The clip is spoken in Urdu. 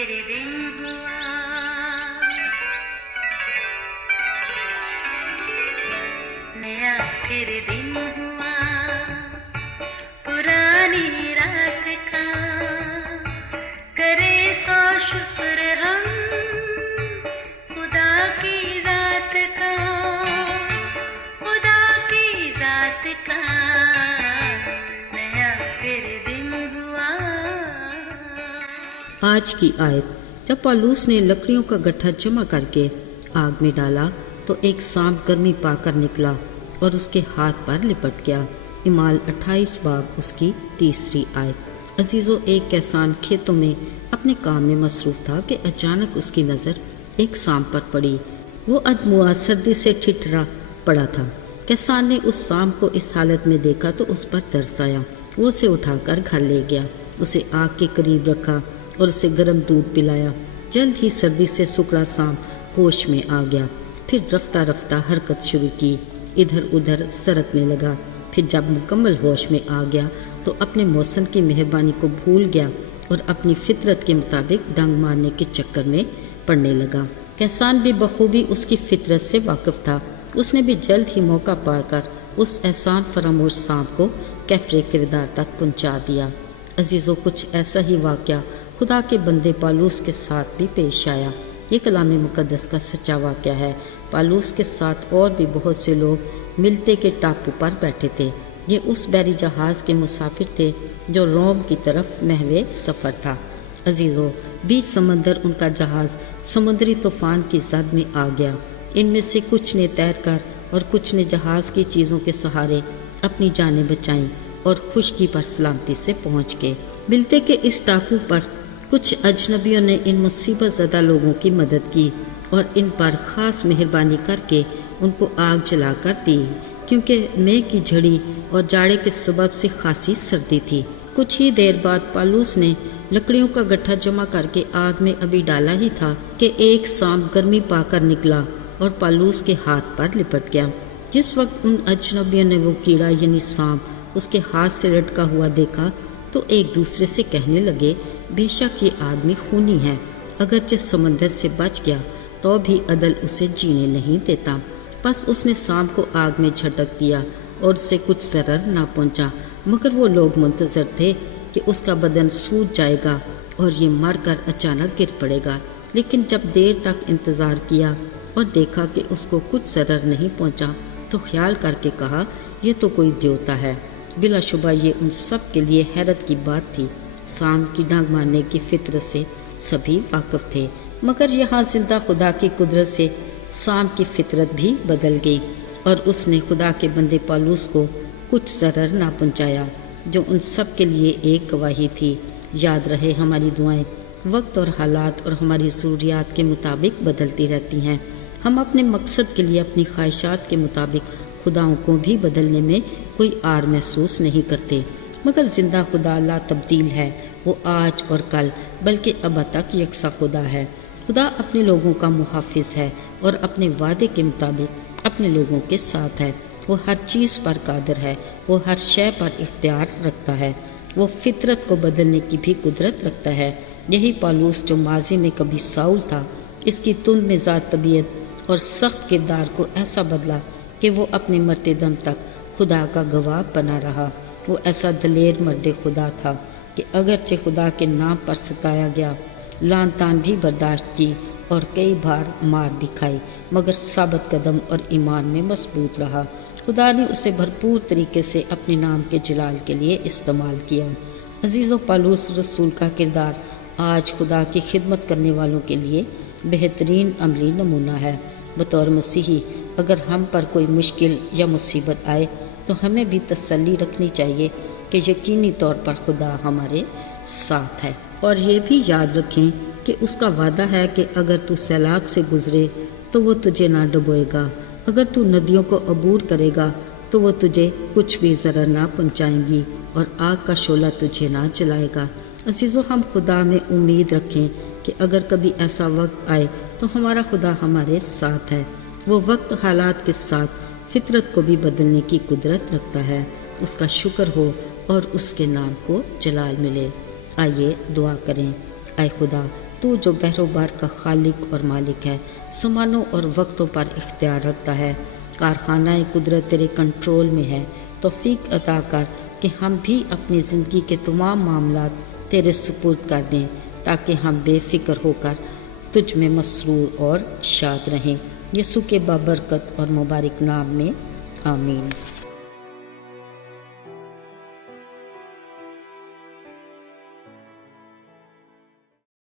پھر دن ہوا، نیا پھر دن ہوا، پرانی رات کا کرے سو شکر ہم خدا کی ذات کا، خدا کی ذات کا نیا پھر دن ہوا۔ آج کی آیت۔ جب پالوس نے لکڑیوں کا گٹھا جمع کر کے آگ میں ڈالا تو ایک سانپ گرمی پا کر نکلا اور اس کے ہاتھ پر لپٹ گیا۔ اعمال 28 باب اس کی 3 آیت۔ عزیزو، ایک کسان کھیتوں میں اپنے کام میں مصروف تھا کہ اچانک اس کی نظر ایک سانپ پر پڑی۔ وہ ادموا سردی سے ٹھٹھرا پڑا تھا۔ کسان نے اس سانپ کو اس حالت میں دیکھا تو اس پر ترس آیا۔ وہ اسے اٹھا کر گھر لے گیا، اسے آگ کے قریب رکھا اور اسے گرم دودھ پلایا۔ جلد ہی سردی سے سکڑا سانپ ہوش میں آ گیا، پھر رفتہ رفتہ حرکت شروع کی، ادھر ادھر سرکنے لگا۔ پھر جب مکمل ہوش میں آ گیا تو اپنے موسم کی مہربانی کو بھول گیا اور اپنی فطرت کے مطابق ڈنگ مارنے کے چکر میں پڑنے لگا۔ کسان بھی بخوبی اس کی فطرت سے واقف تھا۔ اس نے بھی جلد ہی موقع پا کر اس احسان فراموش سانپ کو کیفر کردار تک پہنچا دیا۔ عزیزو، کچھ ایسا ہی واقعہ خدا کے بندے پالوس کے ساتھ بھی پیش آیا۔ یہ کلام مقدس کا سچا واقعہ ہے۔ پالوس کے ساتھ اور بھی بہت سے لوگ ملتے کے ٹاپو پر بیٹھے تھے۔ یہ اس بحری جہاز کے مسافر تھے جو روم کی طرف محو سفر تھا۔ عزیزو، بیچ سمندر ان کا جہاز سمندری طوفان کی زد میں آ گیا۔ ان میں سے کچھ نے تیر کر اور کچھ نے جہاز کی چیزوں کے سہارے اپنی جانیں بچائیں اور خشکی پر سلامتی سے پہنچ گئے۔ ملتے کے اس ٹاپو پر کچھ اجنبیوں نے ان مصیبت زدہ لوگوں کی مدد کی اور ان پر خاص مہربانی کر کے ان کو آگ جلا کر دی، کیونکہ مے کی جھڑی اور جاڑے کے سبب سے خاصی سردی تھی۔ کچھ ہی دیر بعد پالوس نے لکڑیوں کا گٹھا جمع کر کے آگ میں ابھی ڈالا ہی تھا کہ ایک سانپ گرمی پا کر نکلا اور پالوس کے ہاتھ پر لپٹ گیا۔ جس وقت ان اجنبیوں نے وہ کیڑا یعنی سانپ اس کے ہاتھ سے لٹکا ہوا دیکھا تو ایک دوسرے سے کہنے لگے، بے شک یہ آدمی خونی ہے، اگرچہ سمندر سے بچ گیا تو بھی عدل اسے جینے نہیں دیتا۔ پس اس نے سانپ کو آگ میں جھٹک دیا اور اسے کچھ ضرر نہ پہنچا، مگر وہ لوگ منتظر تھے کہ اس کا بدن سوج جائے گا اور یہ مر کر اچانک گر پڑے گا۔ لیکن جب دیر تک انتظار کیا اور دیکھا کہ اس کو کچھ ضرر نہیں پہنچا تو خیال کر کے کہا، یہ تو کوئی دیوتا ہے۔ بلا شبہ یہ ان سب کے لیے حیرت کی بات تھی۔ سانپ کی ڈنگ مارنے کی فطرت سے سبھی واقف تھے، مگر یہاں زندہ خدا کی قدرت سے سانپ کی فطرت بھی بدل گئی اور اس نے خدا کے بندے پالوس کو کچھ ضرر نہ پہنچایا، جو ان سب کے لیے ایک گواہی تھی۔ یاد رہے، ہماری دعائیں وقت اور حالات اور ہماری ضروریات کے مطابق بدلتی رہتی ہیں۔ ہم اپنے مقصد کے لیے اپنی خواہشات کے مطابق خداؤں کو بھی بدلنے میں کوئی آر محسوس نہیں کرتے، مگر زندہ خدا لا تبدیل ہے۔ وہ آج اور کل بلکہ ابد تک یکساں خدا ہے۔ خدا اپنے لوگوں کا محافظ ہے اور اپنے وعدے کے مطابق اپنے لوگوں کے ساتھ ہے۔ وہ ہر چیز پر قادر ہے، وہ ہر شے پر اختیار رکھتا ہے، وہ فطرت کو بدلنے کی بھی قدرت رکھتا ہے۔ یہی پالوس جو ماضی میں کبھی ساؤل تھا، اس کی تند مزاج طبیعت اور سخت کردار کو ایسا بدلا کہ وہ اپنے مرتے دم تک خدا کا گواہ بنا رہا۔ وہ ایسا دلیر مرد خدا تھا کہ اگرچہ خدا کے نام پر ستایا گیا، لعن طعن بھی برداشت کی اور کئی بار مار بھی کھائی، مگر ثابت قدم اور ایمان میں مضبوط رہا۔ خدا نے اسے بھرپور طریقے سے اپنے نام کے جلال کے لیے استعمال کیا۔ عزیزو، پالوس رسول کا کردار آج خدا کی خدمت کرنے والوں کے لیے بہترین عملی نمونہ ہے۔ بطور مسیحی اگر ہم پر کوئی مشکل یا مصیبت آئے تو ہمیں بھی تسلی رکھنی چاہیے کہ یقینی طور پر خدا ہمارے ساتھ ہے، اور یہ بھی یاد رکھیں کہ اس کا وعدہ ہے کہ اگر تو سیلاب سے گزرے تو وہ تجھے نہ ڈبوئے گا، اگر تو ندیوں کو عبور کرے گا تو وہ تجھے کچھ بھی ضرر نہ پہنچائیں گی، اور آگ کا شعلہ تجھے نہ جلائے گا۔ عزیزو، ہم خدا میں امید رکھیں کہ اگر کبھی ایسا وقت آئے تو ہمارا خدا ہمارے ساتھ ہے۔ وہ وقت حالات کے ساتھ فطرت کو بھی بدلنے کی قدرت رکھتا ہے۔ اس کا شکر ہو اور اس کے نام کو جلال ملے۔ آئیے دعا کریں۔ اے خدا، تو جو بحر و بار کا خالق اور مالک ہے، زمانوں اور وقتوں پر اختیار رکھتا ہے، کارخانہ قدرت تیرے کنٹرول میں ہے۔ توفیق عطا کر کہ ہم بھی اپنی زندگی کے تمام معاملات تیرے سپرد کر دیں، تاکہ ہم بے فکر ہو کر تجھ میں مسرور اور شاد رہیں۔ یسوع کے بابرکت اور مبارک نام میں آمین۔